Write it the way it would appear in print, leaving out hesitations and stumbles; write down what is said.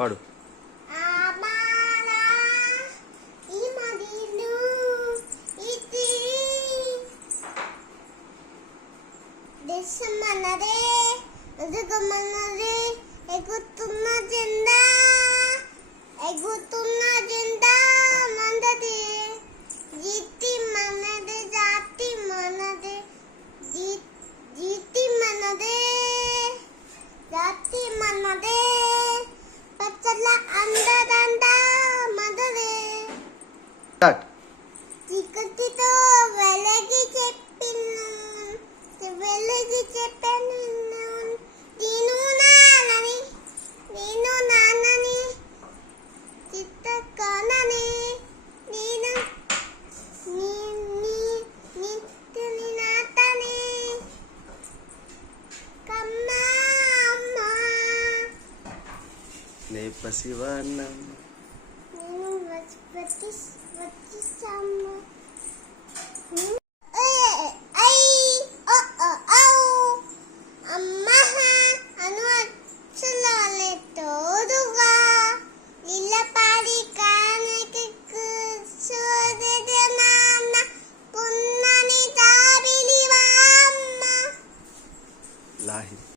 పాడు. దేశమన్నదే ఎదుగమన్నదే ఎగుతున్న జెండా మనదే జీతి మనదే జాతి మనదే జీతి మనదే జాతి మనదే పచ్చల అందదండ మనదే. చీకటితో వెలిగి చెప్పాను నేను నాన్నని చిత్తకానని నేను నిత్యని నాటని కమ్మ అమ్మ నే పసివాన్నం నేను వచ్చేసాము. అమ్మ